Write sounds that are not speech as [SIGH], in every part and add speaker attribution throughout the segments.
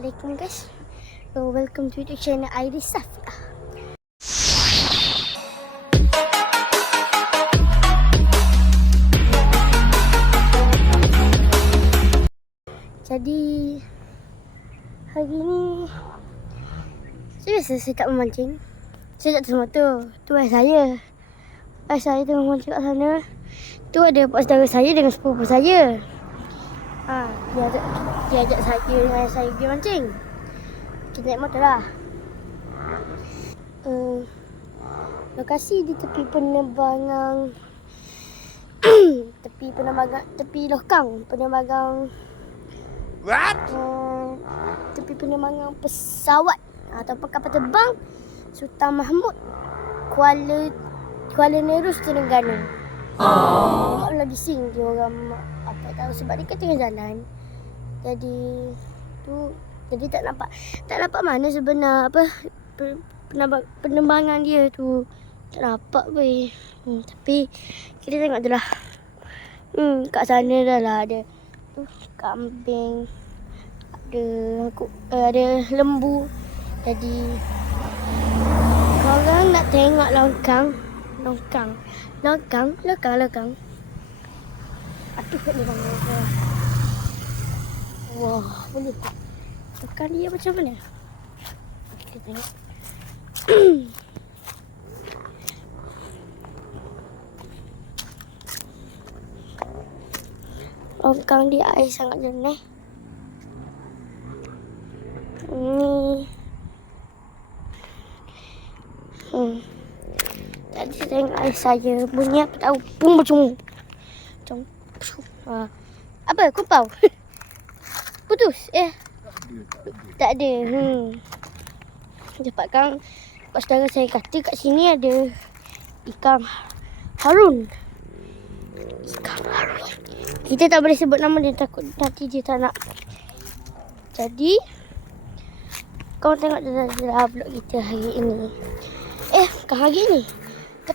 Speaker 1: Assalamualaikum guys. So, welcome to YouTube channel Iris Safia. Jadi hari ni saya biasa saya tak memancing. Saya tak tahu tu. Tu saya. Ayah saya tengah memancing kat sana. Tu ada pak saudara saya dengan sepupu saya. Ha, dia ajak, dia ajak saya dengan ayah saya pergi mancing. Kita naik motor lah. Uh, lokasi di tepi penerbangan [CLEARS THROAT] tepi penerbangan tepi lokang penerbangan
Speaker 2: What?
Speaker 1: uh, tepi penerbangan pesawat atau kapal terbang Sultan Mahmud Kuala Kuala Nerus Terengganu. Oh. Tak lagi sing dia orang mak. apa tahu sebab dia kan tengah jalan. Jadi tu jadi tak nampak tak nampak mana sebenar apa pe- penambang, penerbangan dia tu. Tak nampak weh. Hmm, tapi kita tengok je lah. Hmm, kat sana dah lah ada tu kambing ada aku uh, ada lembu jadi korang nak tengok longkang longkang longkang longkang longkang aduh ni bang wah boleh longkang dia macam mana? Kita tengok. [CLEARS THROAT] Longkang dia air sangat jernih ni hmm. Tadi saya tengok saya. Bunyi apa tahu. Pum macam macam ha. apa? Kupau? [LAUGHS] Putus? Eh. Tak ada. Hmm. Dapatkan pak saudara saya kata kat sini ada ikan harun. Ikan harun. Kita tak boleh sebut nama dia takut nanti dia tak nak. Jadi kau tengok dalam vlog kita hari ini. Eh bukan hari ni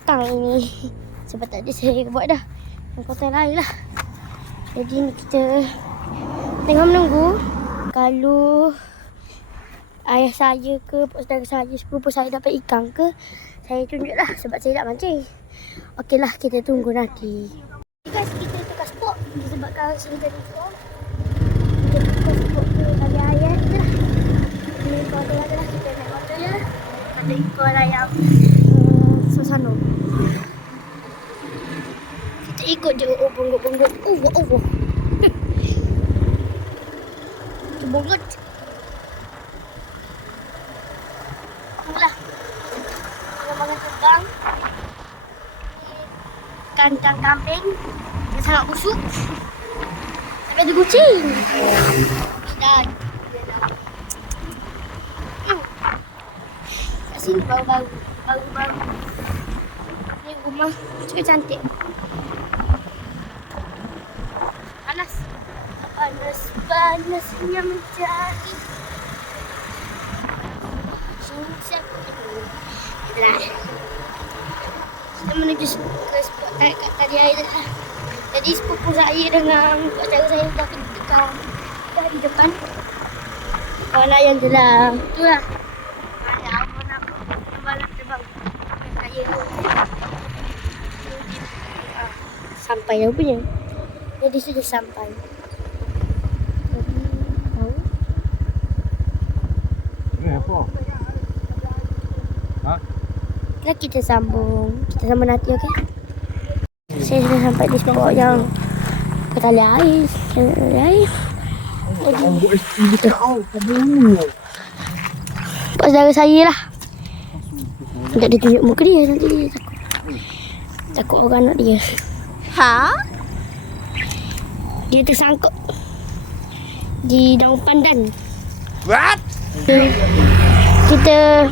Speaker 1: petang ini. [LAUGHS] Sebab tadi saya buat dah. Konten lain lah. Jadi ni kita tengah menunggu kalau ayah saya ke pak saudara saya sepupu saya dapat ikan ke saya tunjuk lah sebab saya nak mancing. Okey lah kita tunggu nanti. Guys kita tukar spot disebabkan sini tadi spot kita tukar spot ke bagi ayah je lah ini kau tengok je lah kita naik motor je ada ikut ayam uh, suasana kita ikut je oh bonggok-bonggok oh oh oh. [LAUGHS] Bonggok. Itulah Penerbangan terbang Kandang kambing. Dia sangat busuk. [LAUGHS] Tapi ada kucing. Dan. Hmm. Kat sini baru-baru Baru-baru Ni rumah. Cukup cantik Panasnya mencari. Susah Lah Kita menuju ke spot tarik kat tadi air dah Jadi sepupu saya dengan pacar saya dah ke dekat Dah di depan. Kawan lah. Nak Balap terbang Dengan saya. Ah, Sampai dah punya? Jadi sudah sampai Jadi tahu
Speaker 2: Ha?
Speaker 1: Kita kita sambung. Kita sambung nanti okey? Saya sudah sampai di spot yang Ke tali air. Tali
Speaker 2: kamu.
Speaker 1: Pak saudara saya lah. Tak dia tunjuk muka dia Nanti dia takut. Takut orang nak dia. Ha? Dia tersangkut Di daun pandan.
Speaker 2: What?
Speaker 1: Kita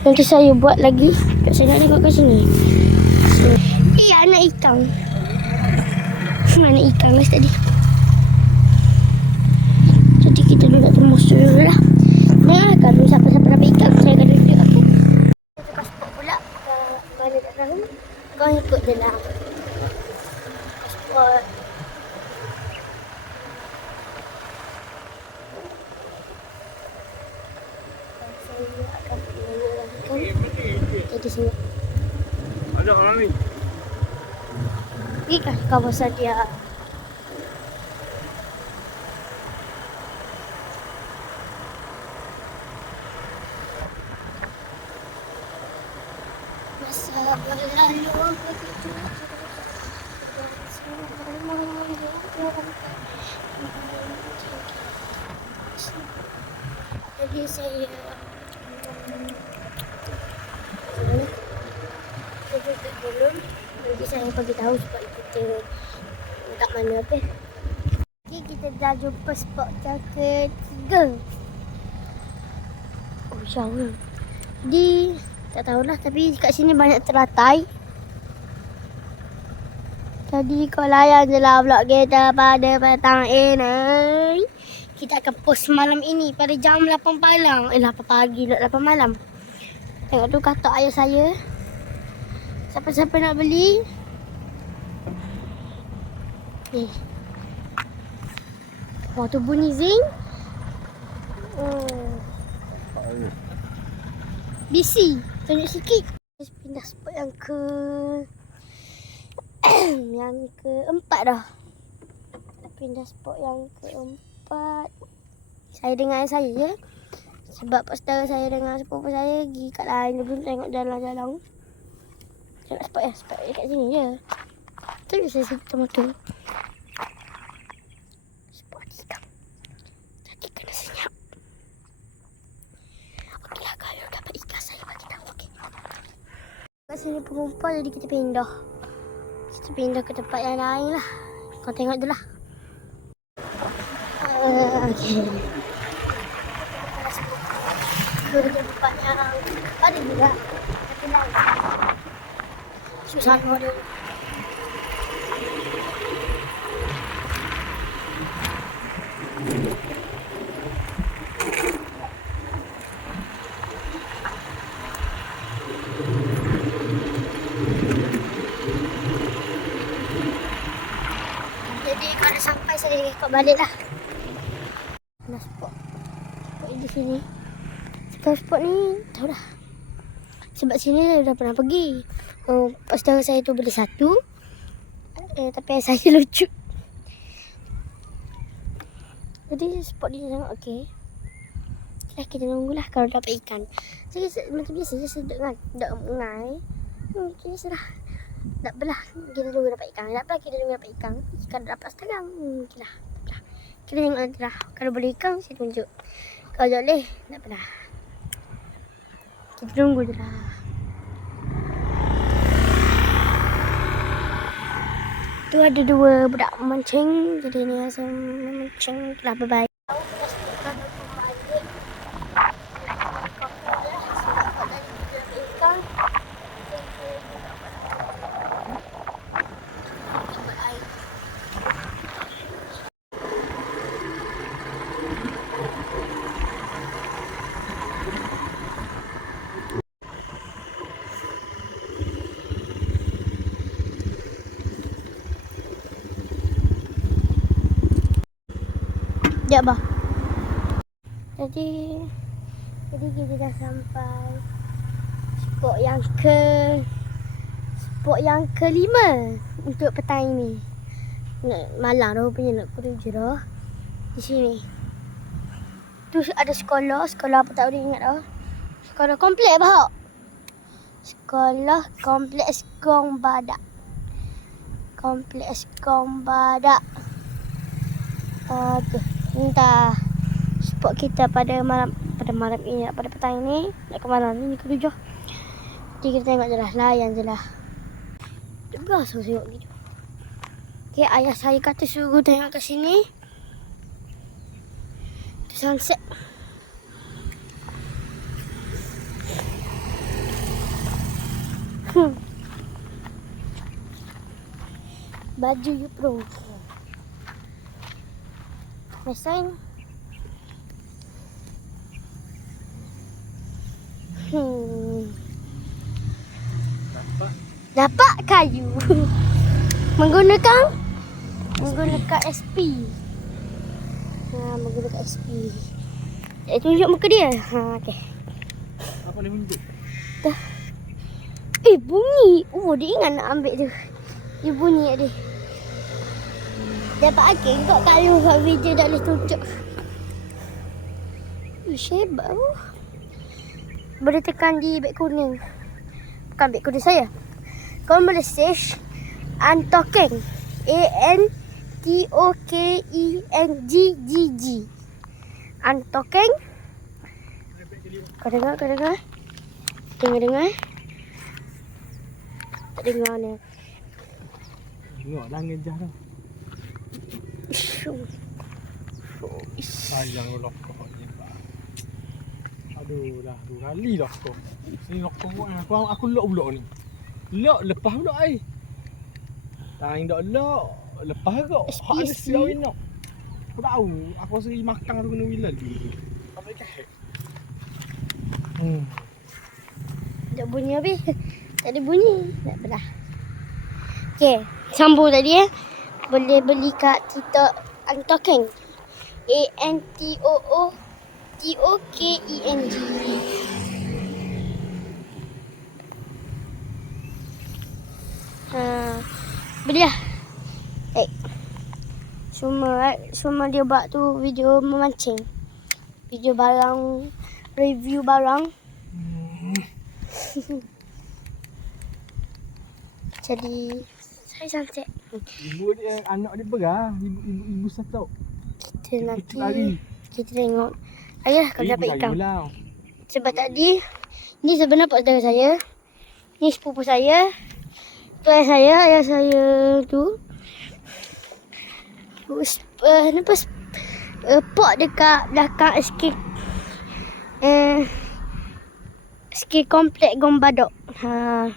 Speaker 1: Nanti saya buat lagi. Saya nak tengok kat sini. Eh anak ikan. Mana ikan guys tadi tu semua. Ada orang ni. Ikan kawasan dia. Saya bagi tahu sebab kita Kat mana apa Okay, kita dah jumpa spot yang ketiga. Oh, shower Jadi Tak tahulah tapi kat sini banyak teratai. Jadi kau layan je lah vlog kita pada petang ini. Kita akan post malam ini pada jam 8 malam. Eh 8 pagi, 8 malam. Tengok tu katak ayah saya. Siapa-siapa nak beli Ni Oh tu bunyi zing. Hmm. BC Tunjuk sikit. Pindah spot yang ke [COUGHS] Yang keempat dah. Pindah spot yang keempat. Saya dengan ayah saya je Sebab pas saudara saya dengan sepupu saya Pergi kat lain. Dia belum tengok jalan-jalan. Tengok spot ya Spot dekat sini je Tu je saya sebut sama tu Spot ikan Jadi kena senyap Okeylah kalau dapat ikan. Kat sini pengumpul jadi kita pindah. Kita pindah ke tempat yang lain lah. Kau tengok dulu lah. Tempat yang ada juga. Suasana dia. Jadi kalau sampai saya ikut balik lah. Nak spot. Spot di sini. Sekarang spot ni tahu dah. Sebab sini dah pernah pergi. Oh, pas tahu saya tu beli satu. Eh, tapi [LAUGHS] saya lucu. Jadi spot ni sangat okey. Ya, kita tunggulah kalau dapat ikan. Saya macam biasa saya duduk kan. Duduk mengai. Hmm, dah. Tak apalah. Kita tunggu dapat ikan. Tak apa kita tunggu dapat ikan. Ikan dah dapat setengah. Hmm, okey lah. Tak apalah. Kita tengok nanti lah. Kalau boleh ikan, saya tunjuk. Kalau tak boleh, tak apalah. Kita tunggu je lah. Tu ada dua budak mancing. Jadi ni rasa mancing. Lah, bye-bye. Sekejap bah. Jadi jadi kita dah sampai spot yang ke spot yang kelima untuk petang ini. Nak malam dah rupanya nak tujuh dah. Di sini. Tu ada sekolah, sekolah apa tak boleh ingat dah. Sekolah komplek bah. Sekolah kompleks Gong Badak. Kompleks Gong Badak. Aduh. Entah spot kita pada malam pada malam ini pada petang ini nak ke mana ni ke tujuh. Jadi kita tengok je lah layan je lah. Tegas aku tengok gitu. Okay, ayah saya kata suruh tengok ke sini. Tu sunset. Hmm. Baju you pro. Resign. Hmm.
Speaker 2: Nampak?
Speaker 1: Dapat kayu. [LAUGHS] menggunakan menggunakan SP. Ha, menggunakan SP. Eh, tunjuk muka dia. Ha, okey.
Speaker 2: Apa ni menunjuk?
Speaker 1: Eh, bunyi. Oh, dia ingat nak ambil tu. Dia bunyi dia. Dapat akil kau kalau kat video dah boleh tunjuk. Ish, hebat tu. Boleh tekan di beg kuning. Bukan beg kuning saya. Kau boleh search Antokeng. A-N-T-O-K-E-N-G-G-G. Antokeng. Kau dengar, kau dengar? Dengar-dengar. Tak dengar ni.
Speaker 2: Tengok dah ngejah dah. Sayang lokok ni. Aduh dah dua kali lokok. Sini lokok buat aku aku lock pula ni. Lock lepas pula ai. Tang dak lock. Lepas kau. Hak ada silau ni nak. Aku tahu. Aku rasa pergi makan tu kena wilal. Tak boleh. Hmm.
Speaker 1: Tak bunyi habis. Tak ada bunyi. Tak belah. Okey. Sambung tadi eh. Boleh beli kat kita Antokeng. A-N-T-O-O T-O-K-E-N-G. Ha, beli lah. Eh. Semua eh, semua dia buat tu video memancing. Video barang review barang. [LAUGHS] Jadi saya cantik.
Speaker 2: Ibu dia anak dia berah. Ibu ibu, ibu satu.
Speaker 1: Kita nanti
Speaker 2: lagi.
Speaker 1: kita tengok. Ayah
Speaker 2: Ibu
Speaker 1: dapat ikan.
Speaker 2: pula.
Speaker 1: Sebab tadi ni sebenarnya pak saudara saya. Ni sepupu saya. Tu ayah saya, ayah saya tu. Us- Uh, nampak uh, pot dekat belakang sikit uh, sikit komplek Gombadok. Ha.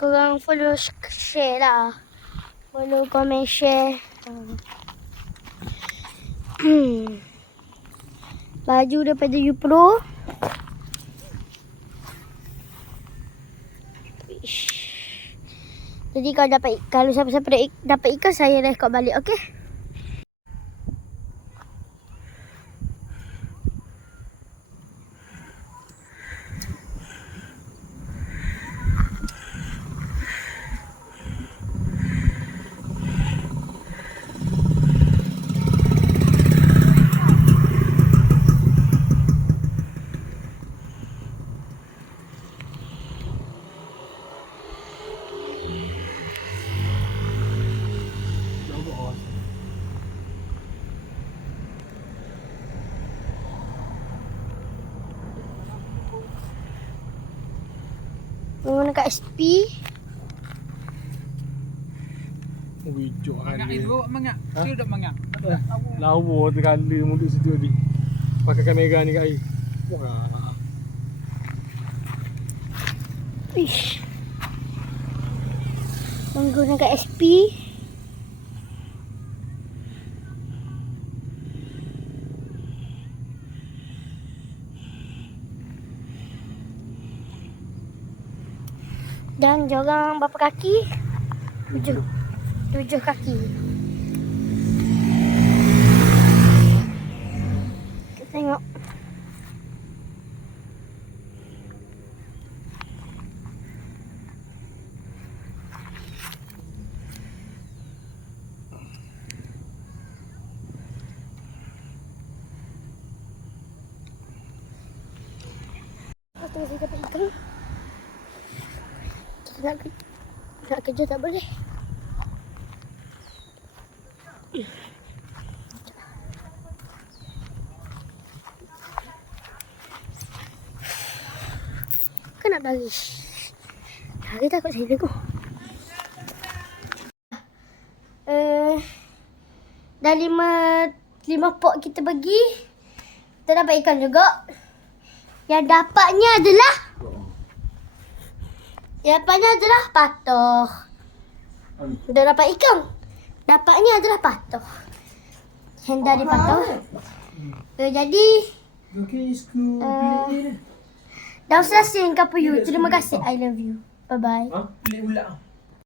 Speaker 1: Korang follow sh- share lah. Follow, komen, share. Hmm. [CLEARS THROAT] Baju daripada Upro. Ish. Jadi kalau dapat kalau siapa-siapa dapat ikan saya ikut balik okey. Menggunakan kat SP.
Speaker 2: Wujud
Speaker 3: Mangak
Speaker 2: dia.
Speaker 3: ibu mangak.
Speaker 2: Ha?
Speaker 3: Dia dah mangak.
Speaker 2: Lawa terkala mulut situ tadi. Pakai kamera ni kat air. Wah.
Speaker 1: Ish. Menggunakan SP. Dan jorang berapa kaki? Tujuh. Tujuh kaki. Kita tengok. Lepas tu saya dapat ikan. Kita nak, nak kerja tak boleh. Kan nak lari. Lari takut saya tengok. Eh, dah lima lima pot kita bagi. Kita dapat ikan juga. Yang dapatnya adalah Dapatnya adalah patoh. Dah dapat ikan. Dapatnya adalah patoh. Yang dari patoh. Eh, jadi
Speaker 2: Okay, school.
Speaker 1: uh, dah selesai dengan you. Terima kasih. I love you. Bye bye.
Speaker 2: Ha?
Speaker 3: Pelik pula.